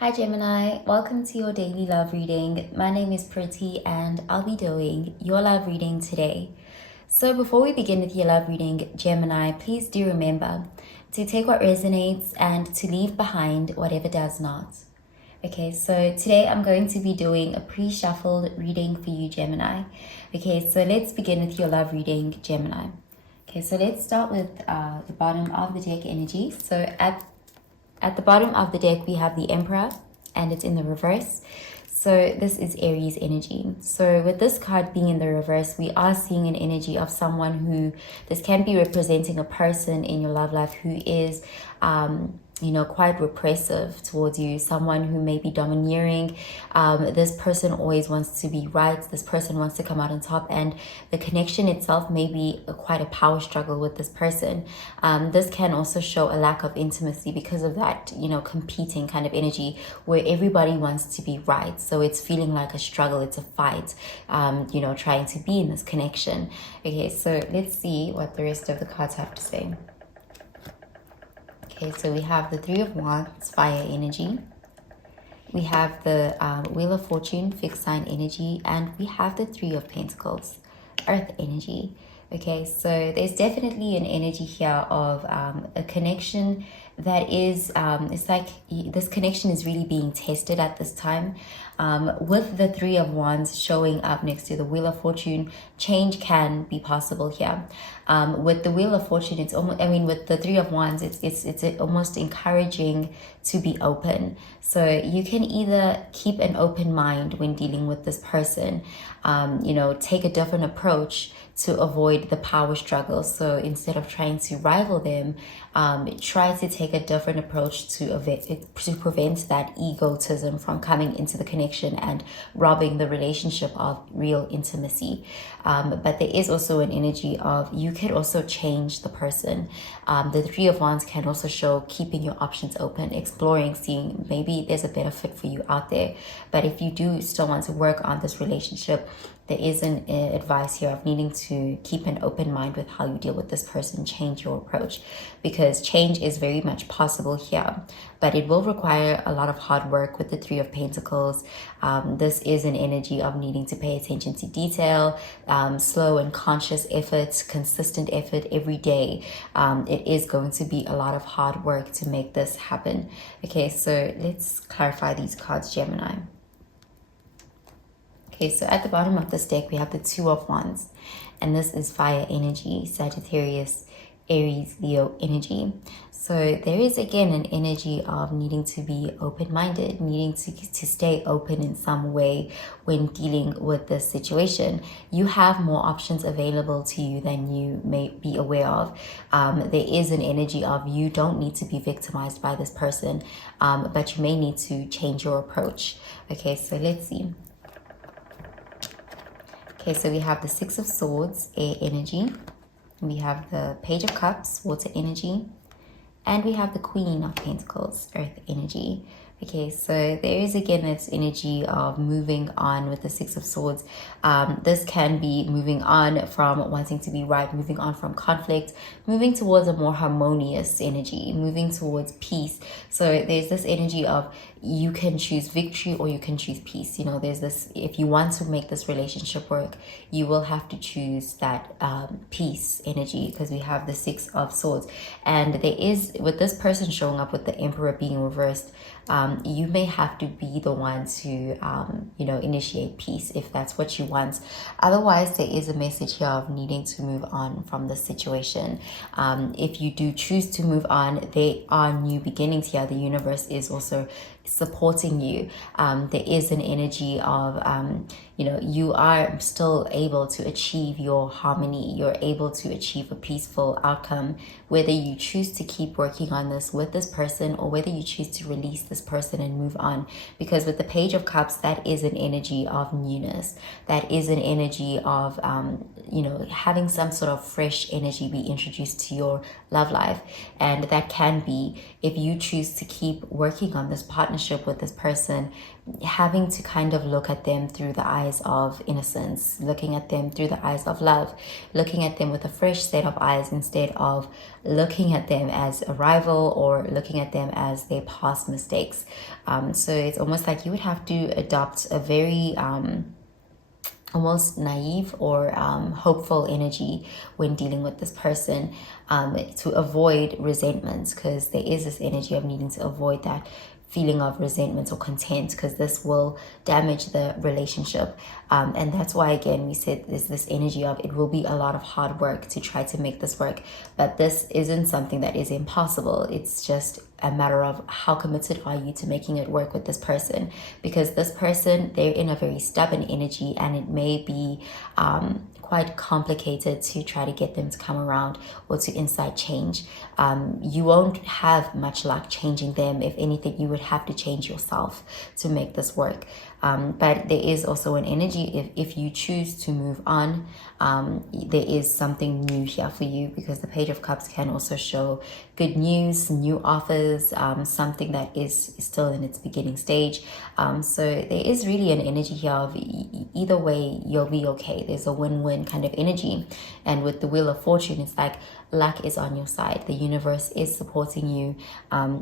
Hi Gemini, welcome to your daily love reading. My name is Pretty and I'll be doing your love reading today. So before we begin with your love reading, Gemini, please do remember to take what resonates and to leave behind whatever does not. Okay, so today I'm going to be doing a pre-shuffled reading for you, Gemini. Okay, so let's begin with your love reading, Gemini. Okay, so let's start with the bottom of the deck energy. So at the bottom of the deck, we have the Emperor, and it's in the reverse. So this is Aries energy. So with this card being in the reverse, we are seeing an energy of someone who, this can be representing a person in your love life who is, quite repressive towards you, someone who may be domineering. This person always wants to be right. This person wants to come out on top, and the connection itself may be quite a power struggle with this person. This can also show a lack of intimacy because of that, competing kind of energy where everybody wants to be right. So it's feeling like a struggle, it's a fight, trying to be in this connection. Okay, so let's see what the rest of the cards have to say. Okay, so we have the Three of Wands, fire energy. We have the Wheel of Fortune, fixed sign energy. And we have the Three of Pentacles, earth energy. Okay, so there's definitely an energy here of a connection that is, it's like this connection is really being tested at this time. With the Three of Wands showing up next to the Wheel of Fortune, change can be possible here. With the Wheel of Fortune, it's almost, with the Three of Wands, it's almost encouraging to be open. So you can either keep an open mind when dealing with this person, take a different approach to avoid the power struggle. So instead of trying to rival them, try to take a different approach to prevent that egotism from coming into the connection and robbing the relationship of real intimacy. But there is also an energy of you could also change the person. The Three of Wands can also show keeping your options open, exploring, seeing maybe there's a better fit for you out there. But if you do still want to work on this relationship, there is an advice here of needing to keep an open mind with how you deal with this person, change your approach, because change is very much possible here, but it will require a lot of hard work with the Three of Pentacles. This is an energy of needing to pay attention to detail, slow and conscious efforts, consistent effort every day. It is going to be a lot of hard work to make this happen. Okay, so let's clarify these cards, Gemini. Okay, so at the bottom of this deck, we have the Two of Wands, and this is fire energy, Sagittarius, Aries, Leo energy. So there is again an energy of needing to be open-minded, needing to stay open in some way when dealing with this situation. You have more options available to you than you may be aware of. There is an energy of you don't need to be victimized by this person, but you may need to change your approach. Okay, so let's see. Okay, so we have the Six of Swords, air energy. We have the Page of Cups, water energy. And we have the Queen of Pentacles, earth energy. Okay, so there is again this energy of moving on with the Six of Swords. This can be moving on from wanting to be right, moving on from conflict, moving towards a more harmonious energy, moving towards peace. So there's this energy of you can choose victory or you can choose peace. There's this, if you want to make this relationship work, you will have to choose that peace energy, because we have the Six of Swords. And there is, with this person showing up with the Emperor being reversed, you may have to be the one to, initiate peace if that's what you want. Otherwise, there is a message here of needing to move on from the situation. If you do choose to move on, there are new beginnings here. The universe is also supporting you. There is an energy of, you are still able to achieve your harmony. You're able to achieve a peaceful outcome, whether you choose to keep working on this with this person or whether you choose to release this person and move on. Because with the Page of Cups, that is an energy of newness. That is an energy of, having some sort of fresh energy be introduced to your love life. And that can be, if you choose to keep working on this partnership with this person, having to kind of look at them through the eyes of innocence, looking at them through the eyes of love, looking at them with a fresh set of eyes instead of looking at them as a rival or looking at them as their past mistakes. So it's almost like you would have to adopt a very almost naive or hopeful energy when dealing with this person, to avoid resentments, because there is this energy of needing to avoid that feeling of resentment or contempt, because this will damage the relationship. And that's why, again, we said there's this energy of it will be a lot of hard work to try to make this work, but this isn't something that is impossible. It's just a matter of how committed are you to making it work with this person, because this person, they're in a very stubborn energy, and it may be quite complicated to try to get them to come around or to incite change. You won't have much luck changing them. If anything, you would have to change yourself to make this work. But there is also an energy, if you choose to move on, there is something new here for you, because the Page of Cups can also show good news, new offers, something that is still in its beginning stage. So there is really an energy here of either way, you'll be okay. There's a win-win kind of energy. And with the Wheel of Fortune, it's like luck is on your side. The universe is supporting you.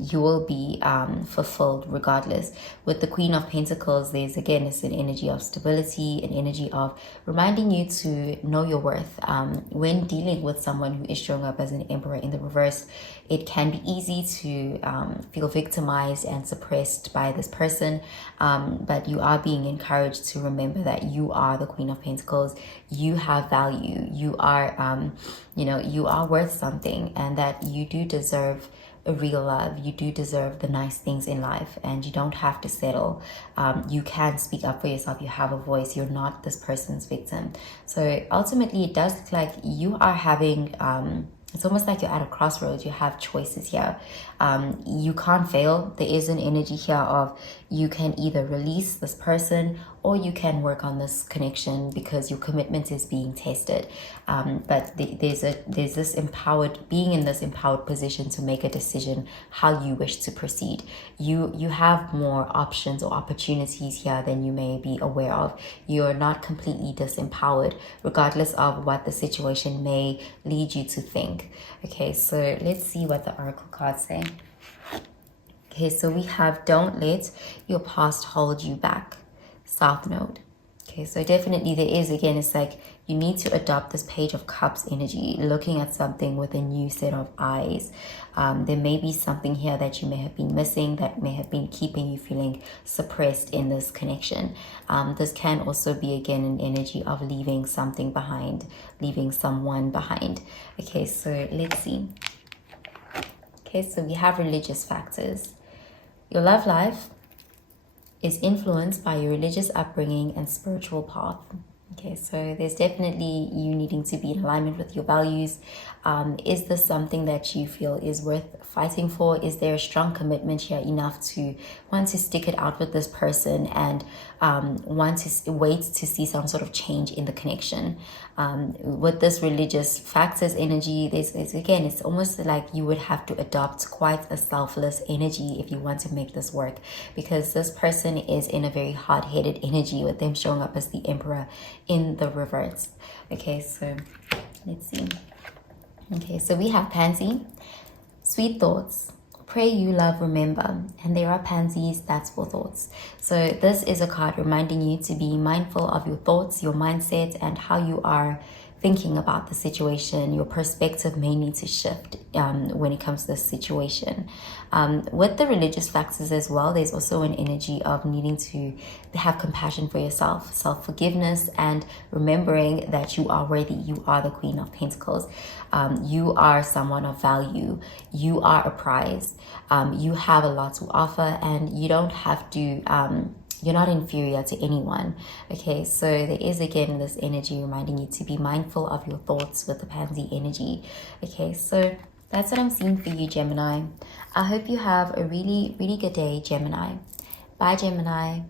You will be fulfilled regardless. With the Queen of Pentacles, there's again, it's an energy of stability, an energy of reminding you to know your worth. When dealing with someone who is showing up as an Emperor in the reverse, it can be easy to feel victimized and suppressed by this person, but you are being encouraged to remember that you are the Queen of Pentacles. You have value. You are, you are worth something, and that you do deserve a real love. You do deserve the nice things in life, and you don't have to settle. You can speak up for yourself. You have a voice. You're not this person's victim. So ultimately, it does look like you are having it's almost like you're at a crossroads. You have choices here. You can't fail. There is an energy here of you can either release this person or you can work on this connection because your commitment is being tested. But there's this empowered, being in this empowered position to make a decision how you wish to proceed. You have more options or opportunities here than you may be aware of. You're not completely disempowered, regardless of what the situation may lead you to think. Okay, so let's see what the Oracle cards say. Okay, so we have don't let your past hold you back. South Node. Okay, so definitely there is, again, it's like you need to adopt this Page of Cups energy, looking at something with a new set of eyes. There may be something here that you may have been missing, that may have been keeping you feeling suppressed in this connection. This can also be, again, an energy of leaving something behind, leaving someone behind. Okay, so let's see. Okay, so we have religious factors. Your love life is influenced by your religious upbringing and spiritual path. Okay, so there's definitely you needing to be in alignment with your values. Is this something that you feel is worth fighting for? Is there a strong commitment here enough to want to stick it out with this person and want to wait to see some sort of change in the connection? With this religious factors energy, it's almost like you would have to adopt quite a selfless energy if you want to make this work, because this person is in a very hard-headed energy with them showing up as the Emperor in the reverse. Okay, so let's see. Okay, so we have Pansy, sweet thoughts, pray you love remember, and there are pansies, that's for thoughts. So this is a card reminding you to be mindful of your thoughts, your mindset, and how you are thinking about the situation. Your perspective may need to shift when it comes to this situation. With the religious factors as well, there's also an energy of needing to have compassion for yourself, self-forgiveness, and remembering that you are worthy. You are the Queen of Pentacles. You are someone of value. You are a prize. You have a lot to offer, and you don't have to you're not inferior to anyone. Okay, so there is, again, this energy reminding you to be mindful of your thoughts with the Pansy energy. Okay, so that's what I'm seeing for you, Gemini. I hope you have a really, really good day, Gemini. Bye, Gemini.